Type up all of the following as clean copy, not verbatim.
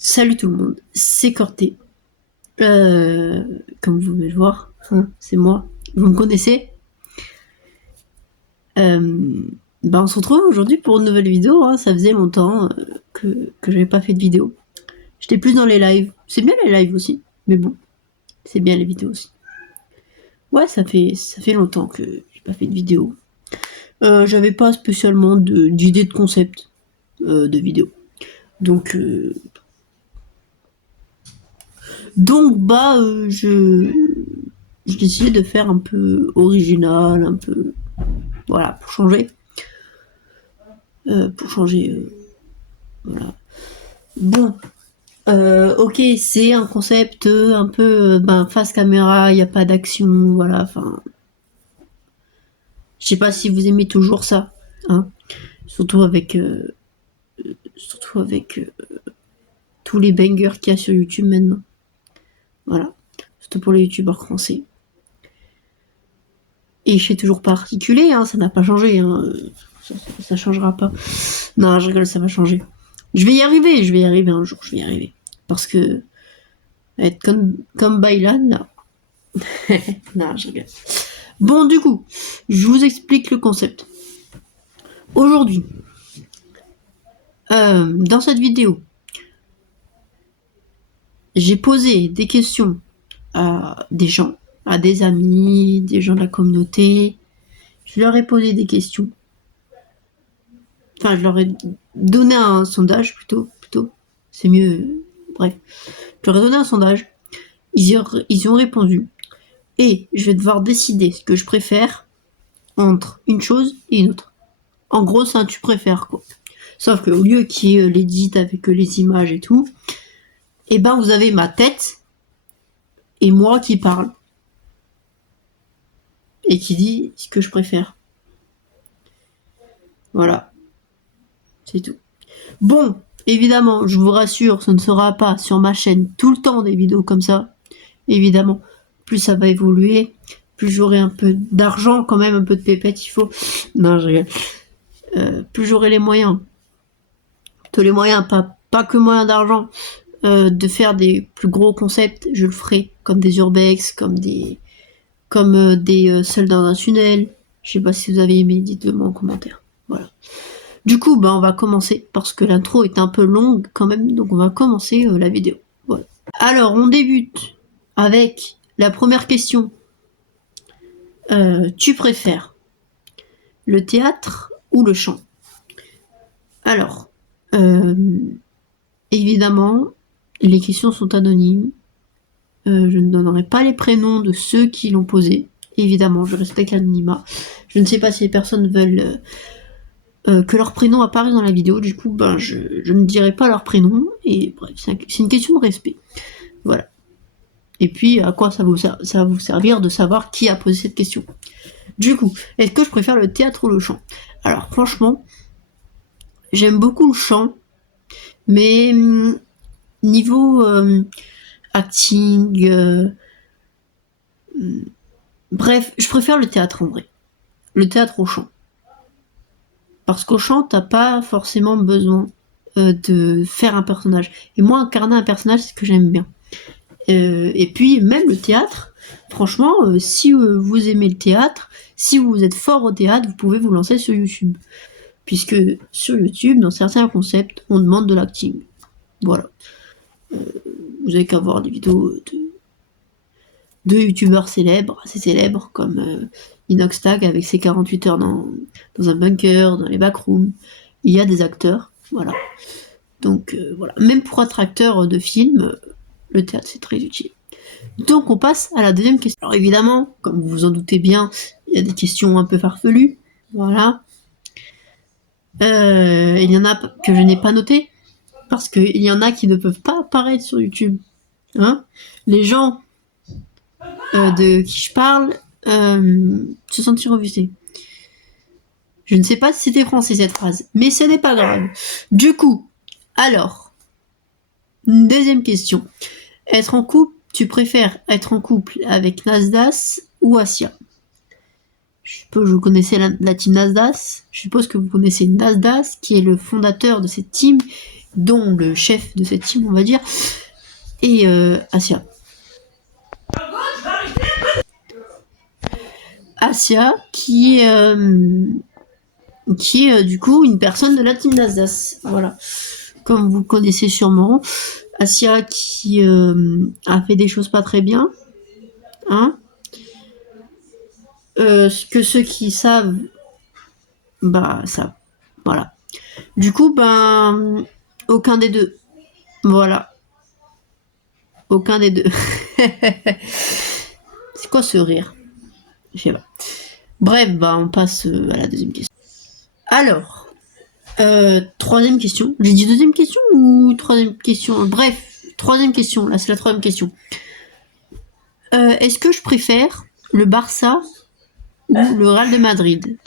Salut tout le monde, c'est Corté. Comme vous pouvez le voir, hein, c'est moi. Vous me connaissez. On se retrouve aujourd'hui pour une nouvelle vidéo. Hein. Ça faisait longtemps que j'avais pas fait de vidéo. J'étais plus dans les lives. C'est bien les lives aussi, mais bon, c'est bien les vidéos aussi. Ouais, ça fait longtemps que j'ai pas fait de vidéo. J'avais pas spécialement d'idée de concept de vidéo. Donc j'ai décidé de faire un peu original, un peu, voilà, pour changer. Voilà. Bon, ok, c'est un concept un peu, face caméra, il n'y a pas d'action, voilà, enfin... Je sais pas si vous aimez toujours ça, hein, surtout avec tous les bangers qu'il y a sur YouTube maintenant. Voilà, surtout pour les youtubeurs français. Et je sais toujours pas articuler, hein, ça n'a pas changé, hein. Ça changera pas. Non, je rigole, ça va changer. Je vais y arriver un jour, je vais y arriver. Parce que être comme Bailan, là. Non, je rigole. Bon, du coup, je vous explique le concept. Aujourd'hui, dans cette vidéo, j'ai posé des questions à des gens, à des amis, des gens de la communauté. Je leur ai posé des questions. Enfin, je leur ai donné un sondage, plutôt. C'est mieux. Bref. Je leur ai donné un sondage. Ils y ont répondu. Et je vais devoir décider ce que je préfère entre une chose et une autre. En gros, c'est un tu préfères, quoi. Sauf qu'au lieu qu'il y ait l'édit avec les images et tout, vous avez ma tête et moi qui parle. Et qui dit ce que je préfère. Voilà. C'est tout. Bon, évidemment, je vous rassure, ce ne sera pas sur ma chaîne tout le temps des vidéos comme ça. Évidemment, plus ça va évoluer, plus j'aurai un peu d'argent, quand même, un peu de pépette, il faut. Non, je rigole. Plus j'aurai les moyens. Tous les moyens, pas que moyens d'argent, de faire des plus gros concepts, je le ferai, comme des urbex, comme des seuls dans un tunnel. Je sais pas si vous avez aimé, dites-le moi en commentaire. Voilà. Du coup, on va commencer, parce que l'intro est un peu longue quand même, donc on va commencer la vidéo. Voilà. Alors, on débute avec la première question. Tu préfères le théâtre ou le chant? Alors, évidemment, les questions sont anonymes. Je ne donnerai pas les prénoms de ceux qui l'ont posé. Évidemment, je respecte l'anonymat. Je ne sais pas si les personnes veulent que leur prénom apparaisse dans la vidéo. Du coup, je ne dirai pas leur prénom. Et bref, c'est une question de respect. Voilà. Et puis, à quoi ça va vous servir de savoir qui a posé cette question? Du coup, est-ce que je préfère le théâtre ou le chant? Alors, franchement, j'aime beaucoup le chant. Mais niveau acting... bref, je préfère le théâtre en vrai. Le théâtre au chant. Parce qu'au chant, t'as pas forcément besoin de faire un personnage. Et moi, incarner un personnage, c'est ce que j'aime bien. Et puis, même le théâtre, franchement, si vous aimez le théâtre, si vous êtes fort au théâtre, vous pouvez vous lancer sur YouTube. Puisque sur YouTube, dans certains concepts, on demande de l'acting. Voilà. Vous avez qu'à voir des vidéos de youtubeurs célèbres, assez célèbres, comme Inoxtag avec ses 48 heures dans un bunker, dans les backrooms. Il y a des acteurs, voilà. Donc voilà, même pour être acteur de film, le théâtre c'est très utile. Donc on passe à la deuxième question. Alors évidemment, comme vous vous en doutez bien, il y a des questions un peu farfelues, voilà. Il y en a que je n'ai pas notées, parce qu'il y en a qui ne peuvent pas apparaître sur YouTube. Hein, les gens de qui je parle se sentir refusés. Je ne sais pas si c'était français cette phrase, mais ce n'est pas grave. Du coup, alors, une deuxième question. Être en couple Tu préfères être en couple avec Nasdas ou Asia? Je suppose que vous connaissez la team Nasdas. Je suppose que vous connaissez Nasdas, qui est le fondateur de cette team, dont le chef de cette team, on va dire, et Asia. Asia, qui est du coup une personne de la team Nasdas. Voilà. Comme vous le connaissez sûrement. Asia qui a fait des choses pas très bien. Hein, que ceux qui savent, bah, savent. Voilà. Du coup, ben, aucun des deux. Voilà. Aucun des deux. C'est quoi ce rire? Je sais pas. Bref, bah, on passe à la deuxième question. Alors, troisième question. J'ai dit deuxième question ou troisième question? Bref, troisième question. Là, c'est la troisième question. Est-ce que je préfère le Barça ou le Real de Madrid?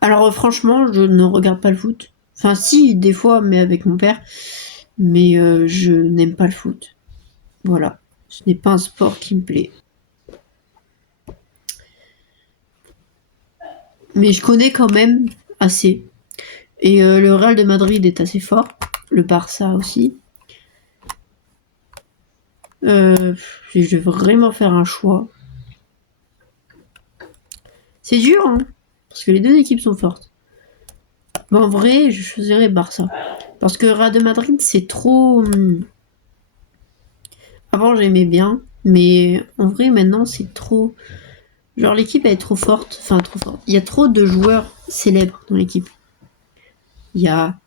Alors, franchement, je ne regarde pas le foot. Enfin, si, des fois, mais avec mon père. Mais je n'aime pas le foot. Voilà. Ce n'est pas un sport qui me plaît. Mais je connais quand même assez. Et le Real de Madrid est assez fort. Le Barça aussi. Je vais vraiment faire un choix. C'est dur, hein, parce que les deux équipes sont fortes. Mais en vrai, je choisirais Barça. Parce que Real de Madrid, c'est trop... Avant, j'aimais bien. Mais en vrai, maintenant, c'est trop... Genre, l'équipe, elle est trop forte. Enfin, trop forte. Il y a trop de joueurs célèbres dans l'équipe. Il y a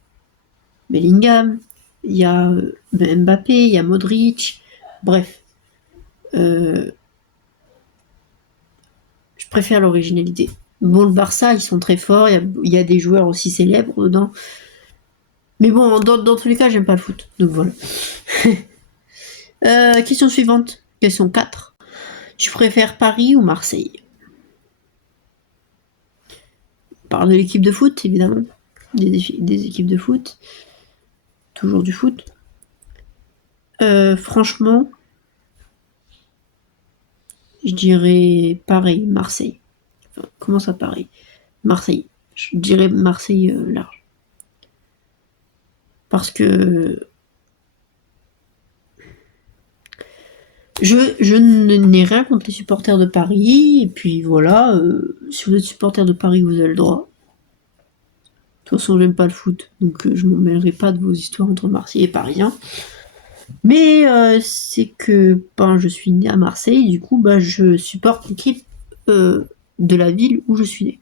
Bellingham, il y a Mbappé, il y a Modric. Bref. Je préfère l'originalité. Bon, le Barça, ils sont très forts. Il y a des joueurs aussi célèbres dedans. Mais bon, dans tous les cas, j'aime pas le foot. Donc voilà. Question suivante. Question 4. Tu préfères Paris ou Marseille? On parle de l'équipe de foot, évidemment. Des équipes de foot. Toujours du foot. Franchement, je dirais pareil, Marseille. Enfin, comment ça, pareil? Marseille. Je dirais Marseille large. Parce que je n'ai rien contre les supporters de Paris. Et puis voilà, si vous êtes supporter de Paris, vous avez le droit. De toute façon, j'aime pas le foot, donc je m'en mêlerai pas de vos histoires entre Marseillais et Parisiens. Mais c'est que ben, je suis né à Marseille, du coup, ben, je supporte l'équipe de la ville où je suis né.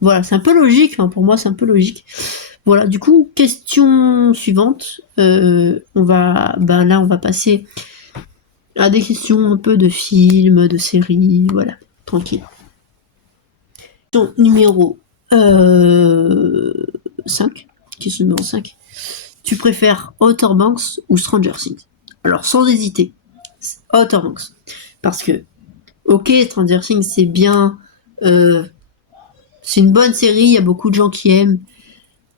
Voilà, c'est un peu logique, hein, pour moi, c'est un peu logique. Voilà, du coup, question suivante. Là, on va passer à des questions un peu de films, de séries, voilà, tranquille. Question numéro 5. Question numéro 5. Tu préfères Outer Banks ou Stranger Things? Alors, sans hésiter, Outer Banks. Parce que, ok, Stranger Things, c'est bien. C'est une bonne série, il y a beaucoup de gens qui aiment.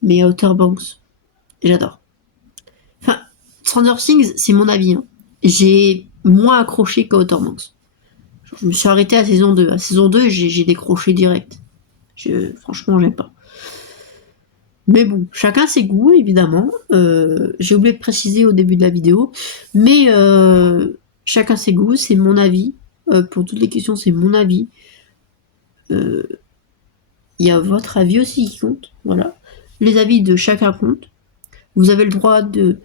Mais Outer Banks, j'adore. Enfin, Stranger Things, c'est mon avis. Hein. J'ai moins accroché qu'Outer Banks. Je me suis arrêté à saison 2. À saison 2, j'ai décroché direct. Franchement, j'aime pas. Mais bon, chacun ses goûts, évidemment. J'ai oublié de préciser au début de la vidéo. Mais chacun ses goûts, c'est mon avis. Pour toutes les questions, c'est mon avis. Il y a votre avis aussi qui compte. Voilà. Les avis de chacun comptent. Vous avez le droit de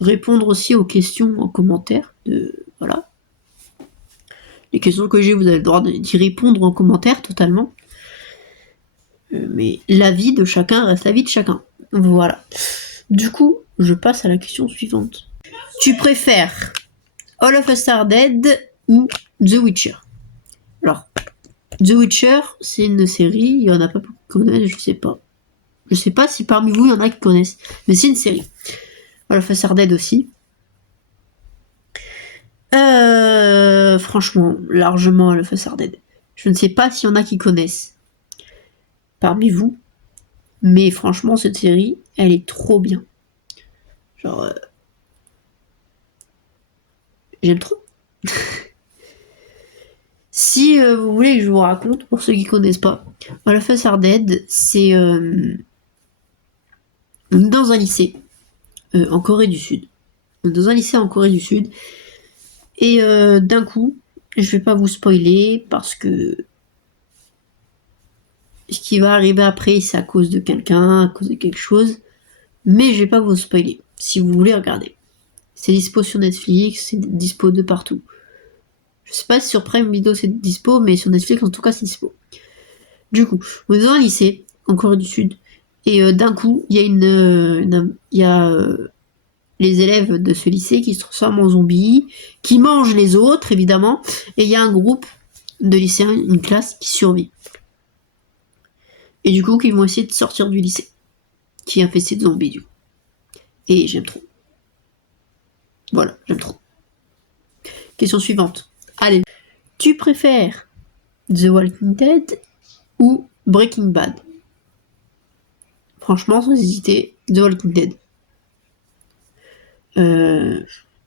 répondre aussi aux questions en commentaire. Voilà. Les questions que j'ai, vous avez le droit d'y répondre en commentaire totalement. Mais l'avis de chacun reste l'avis de chacun. Voilà. Du coup, je passe à la question suivante. Tu préfères All of Us Are Dead ou The Witcher? Alors, The Witcher, c'est une série, il y en a pas beaucoup qui connaissent, je sais pas. Je sais pas si parmi vous, il y en a qui connaissent, mais c'est une série. All of Us Are Dead aussi. Franchement, largement All of Us Are Dead. Je ne sais pas s'il y en a qui connaissent parmi vous, mais franchement, cette série, elle est trop bien. Genre, J'aime trop. Si vous voulez que je vous raconte, pour ceux qui connaissent pas, All of Us Are Dead, c'est dans un lycée en Corée du Sud. Dans un lycée en Corée du Sud. Et d'un coup, je vais pas vous spoiler parce que ce qui va arriver après, c'est à cause de quelqu'un, à cause de quelque chose. Mais je vais pas vous spoiler, si vous voulez regarder. C'est dispo sur Netflix, c'est dispo de partout. Je sais pas si sur Prime Video c'est dispo, mais sur Netflix en tout cas c'est dispo. Du coup, on est dans un lycée, en Corée du Sud, et d'un coup, il y a les élèves de ce lycée qui se transforment en zombies, qui mangent les autres évidemment, et il y a un groupe de lycéens, une classe qui survit. Et du coup, qui vont essayer de sortir du lycée, qui est infesté de zombies du coup. Et j'aime trop. Voilà, j'aime trop. Question suivante. Allez. Tu préfères The Walking Dead ou Breaking Bad? Franchement, sans hésiter, The Walking Dead.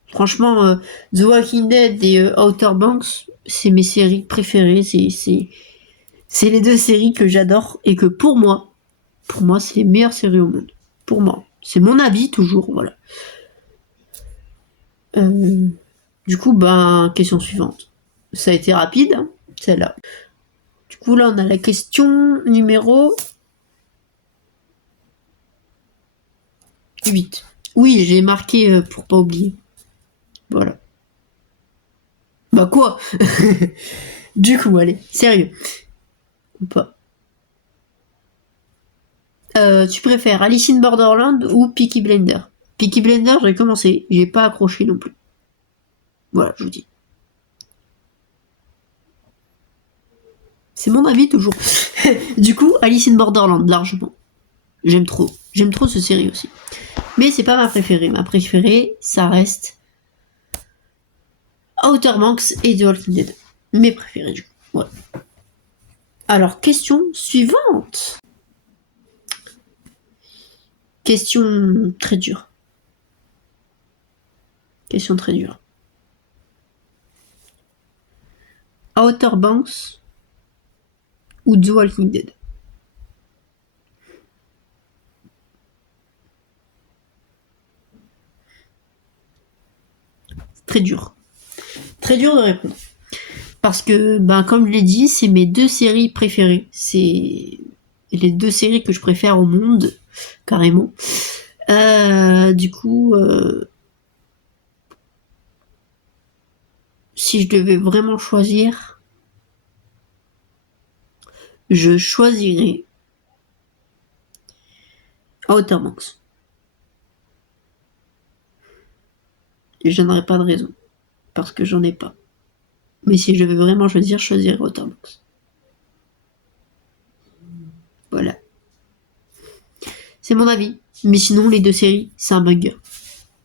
Franchement, The Walking Dead et Outer Banks, c'est mes séries préférées. C'est les deux séries que j'adore et que pour moi, c'est les meilleures séries au monde. Pour moi. C'est mon avis, toujours, voilà. Du coup, question suivante. Ça a été rapide, hein, celle-là. Du coup, là, on a la question numéro 8. Oui, j'ai marqué pour pas oublier. Voilà. Bah quoi? Du coup, allez, sérieux. Ou pas. Tu préfères Alice in Borderland ou Peaky Blender? Peaky Blender, j'ai commencé, j'ai pas accroché non plus. Voilà, je vous dis. C'est mon avis toujours. Du coup, Alice in Borderland, largement. J'aime trop. J'aime trop ce série aussi. Mais c'est pas ma préférée. Ma préférée, ça reste Outer Banks et The Walking Dead. Mes préférés, du coup. Ouais. Alors, question suivante. Question très dure. Question très dure. Outer Banks ou The Walking Dead? C'est très dur. Très dur de répondre. Parce que, comme je l'ai dit, c'est mes deux séries préférées. C'est les deux séries que je préfère au monde, carrément. Du coup, si je devais vraiment choisir, je choisirais Outer Banks. Et je n'aurais pas de raison. Parce que j'en ai pas. Mais si je devais vraiment choisir, je choisirais Outer Banks. Voilà. C'est mon avis. Mais sinon, les deux séries, c'est un banger.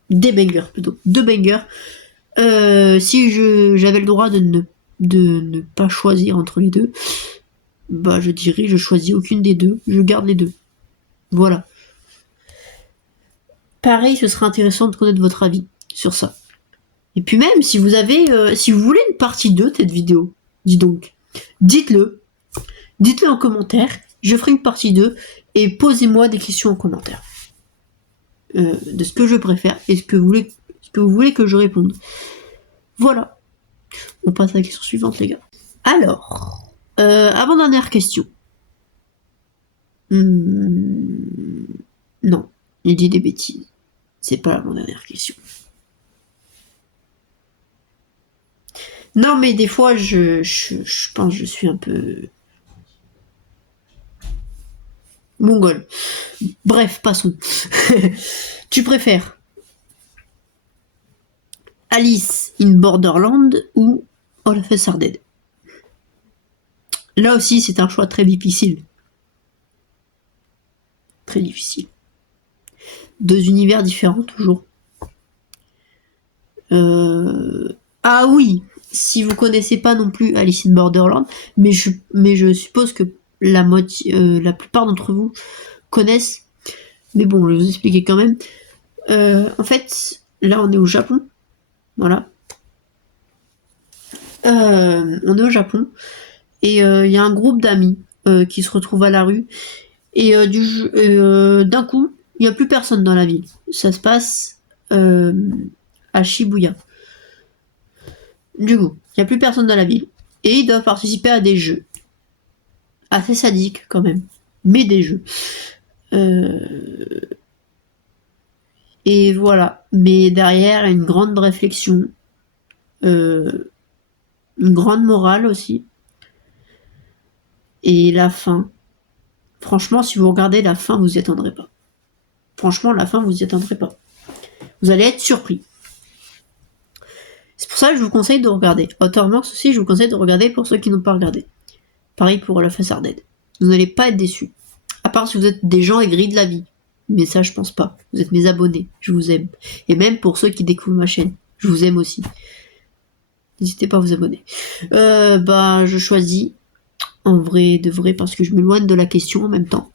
Des bangers, plutôt. Deux bangers. Si j'avais le droit de ne pas choisir entre les deux, je dirais je choisis aucune des deux, je garde les deux. Voilà. Pareil, ce serait intéressant de connaître votre avis sur ça. Et puis même, si vous avez, si vous voulez une partie 2 de cette vidéo, dis donc, dites-le. Dites-le en commentaire, je ferai une partie 2 et posez-moi des questions en commentaire. De ce que je préfère et ce que vous voulez que je réponde. Voilà. On passe à la question suivante, les gars. Alors, avant-dernière question. Non, j'ai dit des bêtises. C'est pas l'avant-dernière question. Non, mais des fois, je pense que je suis un peu mongol. Bref, passons. Tu préfères Alice in Borderland ou All of Us Are Dead? Là aussi, c'est un choix très difficile. Très difficile. Deux univers différents, toujours. Ah oui, si vous connaissez pas non plus Alice in Borderland, mais je suppose que la plupart d'entre vous connaissent. Mais bon, je vais vous expliquer quand même. En fait, là, on est au Japon. Voilà. On est au Japon et il y a un groupe d'amis qui se retrouvent à la rue et d'un coup, il n'y a plus personne dans la ville. Ça se passe à Shibuya. Du coup, il n'y a plus personne dans la ville et ils doivent participer à des jeux. Assez sadiques quand même, mais des jeux. Et voilà. Mais derrière, une grande réflexion, une grande morale aussi. Et la fin. Franchement, si vous regardez la fin, vous y attendrez pas. Franchement, la fin, vous y attendrez pas. Vous allez être surpris. C'est pour ça que je vous conseille de regarder. Outerworks aussi, je vous conseille de regarder pour ceux qui n'ont pas regardé. Pareil pour la Face Ardenne. Vous n'allez pas être déçus. À part si vous êtes des gens aigris de la vie. Mais ça, je pense pas. Vous êtes mes abonnés. Je vous aime. Et même pour ceux qui découvrent ma chaîne. Je vous aime aussi. N'hésitez pas à vous abonner. Je choisis en vrai de vrai parce que je m'éloigne de la question en même temps.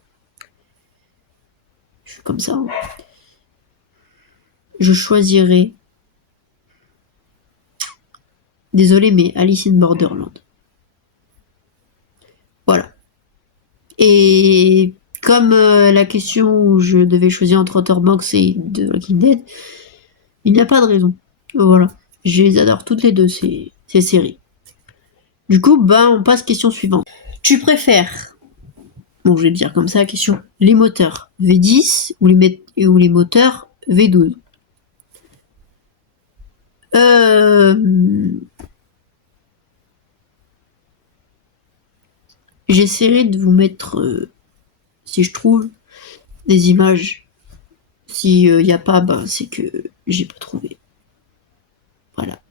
Je suis comme ça. Hein. Je choisirai. Désolé, mais Alice in Borderland. Voilà. Et comme la question où je devais choisir entre Otterbox et The Walking Dead, il n'y a pas de raison. Voilà. Je les adore toutes les deux, ces séries. Du coup, on passe question suivante. Tu préfères, bon, je vais le dire comme ça la question, les moteurs V10 ou les moteurs V12 J'essaierai de vous mettre, si je trouve, des images. Si n'y a pas, c'est que j'ai pas trouvé. Voilà.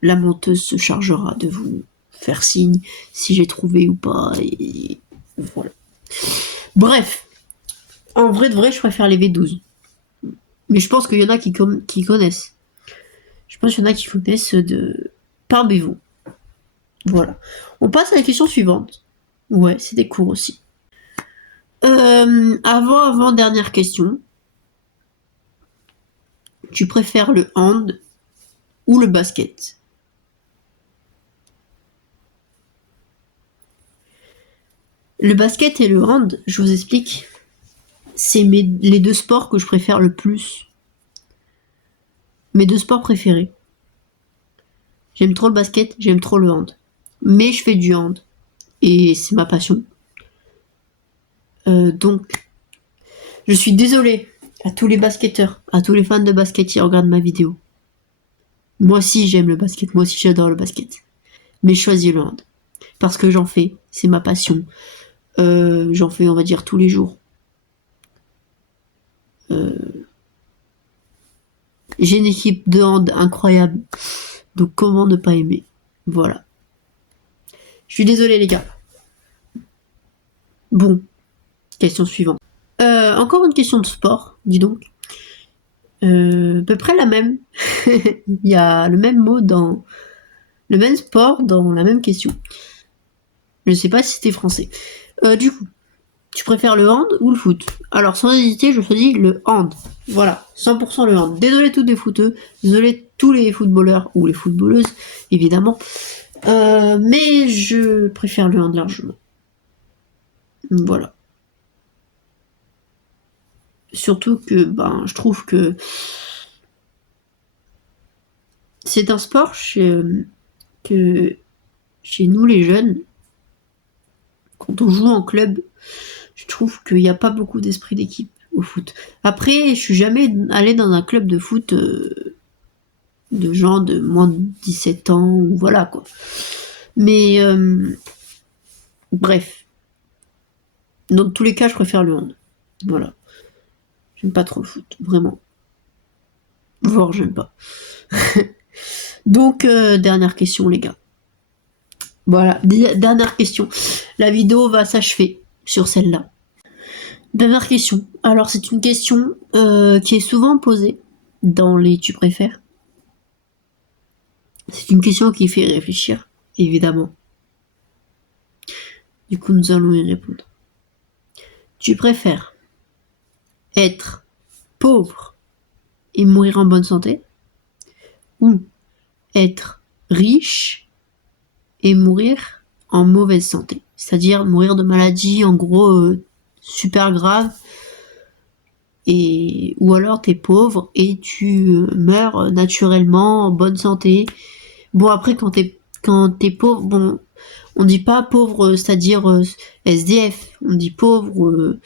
La monteuse se chargera de vous faire signe si j'ai trouvé ou pas. Et voilà. Bref. En vrai de vrai, je préfère les V12. Mais je pense qu'il y en a qui connaissent. Je pense qu'il y en a qui connaissent par vous. Voilà. On passe à la question suivante. Ouais, c'est des cours aussi. Avant-dernière question. Tu préfères le hand ou le basket? Le basket et le hand, je vous explique, c'est les deux sports que je préfère le plus. Mes deux sports préférés. J'aime trop le basket, j'aime trop le hand. Mais je fais du hand. Et c'est ma passion. Donc, je suis désolée à tous les basketteurs, à tous les fans de basket qui regardent ma vidéo. Moi aussi j'aime le basket, moi aussi j'adore le basket. Mais je choisis le hand. Parce que j'en fais, c'est ma passion. J'en fais, on va dire, tous les jours. J'ai une équipe de hand incroyable. Donc comment ne pas aimer? Voilà. Je suis désolée les gars. Bon, question suivante. Encore une question de sport, dis donc. À peu près la même. Il y a le même mot dans le même sport dans la même question. Je sais pas si c'était français. Du coup, tu préfères le hand ou le foot? Alors sans hésiter, je choisis le hand. Voilà, 100% le hand. Désolé tous les footeux, désolé tous les footballeurs ou les footballeuses, évidemment. Mais je préfère le hand largement. Voilà. Surtout que je trouve que c'est un sport que chez nous les jeunes, quand on joue en club, je trouve qu'il n'y a pas beaucoup d'esprit d'équipe au foot. Après, je suis jamais allée dans un club de foot de gens de moins de 17 ans, ou voilà quoi. Mais bref. Dans tous les cas, je préfère le hand. Voilà. J'aime pas trop le foot, vraiment. Voire j'aime pas. Donc, dernière question, les gars. Voilà, dernière question. La vidéo va s'achever sur celle-là. Dernière question. Alors, c'est une question qui est souvent posée dans les tu préfères. C'est une question qui fait réfléchir, évidemment. Du coup, nous allons y répondre. Tu préfères être pauvre et mourir en bonne santé ou être riche et mourir en mauvaise santé. C'est-à-dire mourir de maladie, en gros, super grave. Ou alors t'es pauvre et tu meurs naturellement en bonne santé. Bon, après, quand t'es pauvre, bon, on dit pas pauvre, c'est-à-dire SDF. On dit pauvre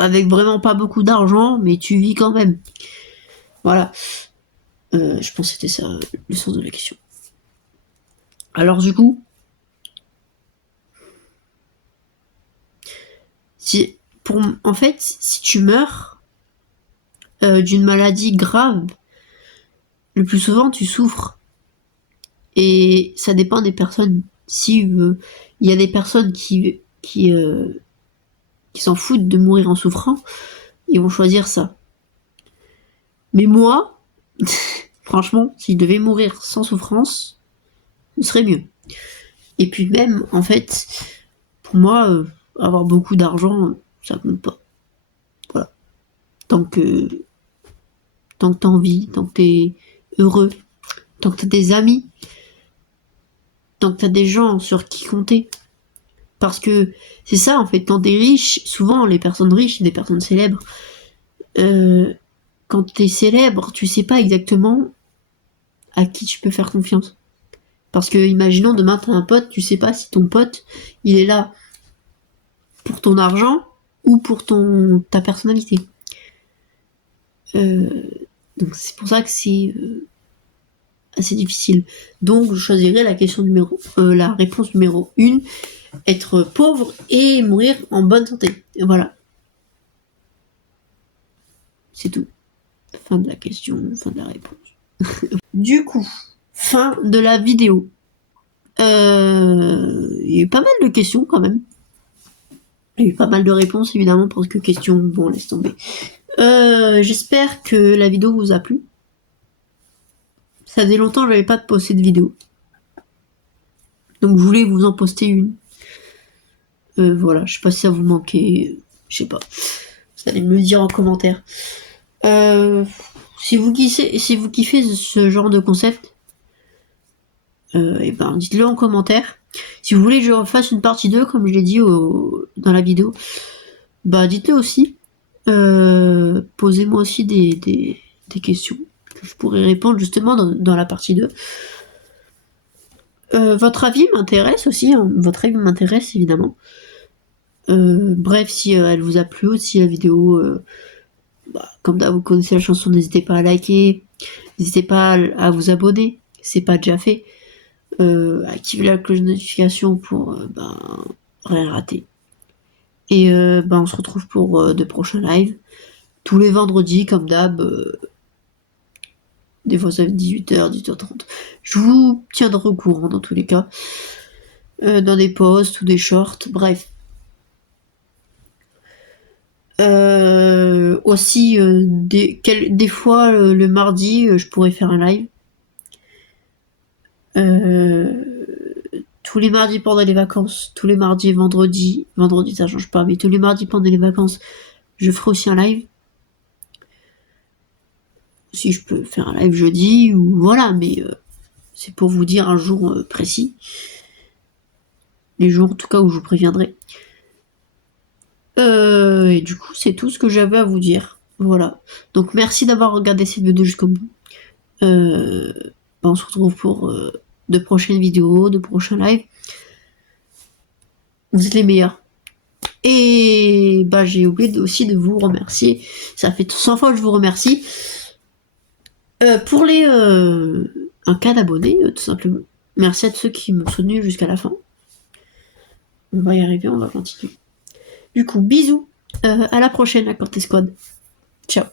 avec vraiment pas beaucoup d'argent, mais tu vis quand même. Voilà. Je pense que c'était ça le sens de la question. Alors du coup, en fait, si tu meurs d'une maladie grave, le plus souvent tu souffres. Et ça dépend des personnes. Si il y a des personnes qui s'en foutent de mourir en souffrant, ils vont choisir ça. Mais moi, franchement, si je devais mourir sans souffrance, ce serait mieux. Et puis même, en fait, pour moi, avoir beaucoup d'argent, ça compte pas. Voilà. Tant que t'as envie, tant que t'es heureux, tant que t'as des amis, tant que t'as des gens sur qui compter. Parce que c'est ça, en fait, quand t'es riche, souvent les personnes riches, c'est des personnes célèbres. Quand t'es célèbre, tu sais pas exactement à qui tu peux faire confiance. Parce que, imaginons, demain t'as un pote, tu sais pas si ton pote, il est là pour ton argent ou pour ta personnalité. Donc c'est pour ça que c'est assez difficile. Donc je choisirais la réponse numéro 1, être pauvre et mourir en bonne santé. Et voilà. C'est tout. Fin de la question, fin de la réponse. Du coup, fin de la vidéo. Il y a eu pas mal de questions quand même. Il y a eu pas mal de réponses évidemment pour que questions, bon laisse tomber. J'espère que la vidéo vous a plu. Ça faisait longtemps que j'avais pas posté de vidéo. Donc je voulais vous en poster une. Voilà, je sais pas si ça vous manquait. Je sais pas. Vous allez me le dire en commentaire. Si vous kiffez ce genre de concept, et ben dites-le en commentaire. Si vous voulez que je refasse une partie 2, comme je l'ai dit dans la vidéo, bah dites-le aussi. Posez-moi aussi des questions que je pourrais répondre justement dans la partie 2. Votre avis m'intéresse aussi, hein. Votre avis m'intéresse évidemment. Bref, si elle vous a plu aussi la vidéo, comme d'hab, vous connaissez la chanson, n'hésitez pas à liker, n'hésitez pas à vous abonner, c'est pas déjà fait, activez la cloche de notification pour rien rater. Et on se retrouve pour de prochains lives, tous les vendredis comme d'hab, des fois ça va être 18h, 18h30. Je vous tiendrai au courant dans tous les cas, dans des posts ou des shorts, bref. Aussi, des fois, le mardi, je pourrais faire un live. Tous les mardis pendant les vacances, tous les mardis et vendredis ça change pas, mais tous les mardis pendant les vacances, je ferai aussi un live. Si je peux faire un live jeudi, ou voilà, mais c'est pour vous dire un jour précis. Les jours en tout cas où je vous préviendrai. Et du coup, c'est tout ce que j'avais à vous dire. Voilà. Donc merci d'avoir regardé cette vidéo jusqu'au bout. On se retrouve pour de prochaines vidéos, de prochains lives. Vous êtes les meilleurs. Et j'ai oublié aussi de vous remercier. Ça fait 100 fois que je vous remercie. Pour un cas d'abonnés, tout simplement. Merci à tous ceux qui m'ont soutenu jusqu'à la fin. On va y arriver, on va continuer. Du coup, bisous. À la prochaine, la Corté Squad. Ciao.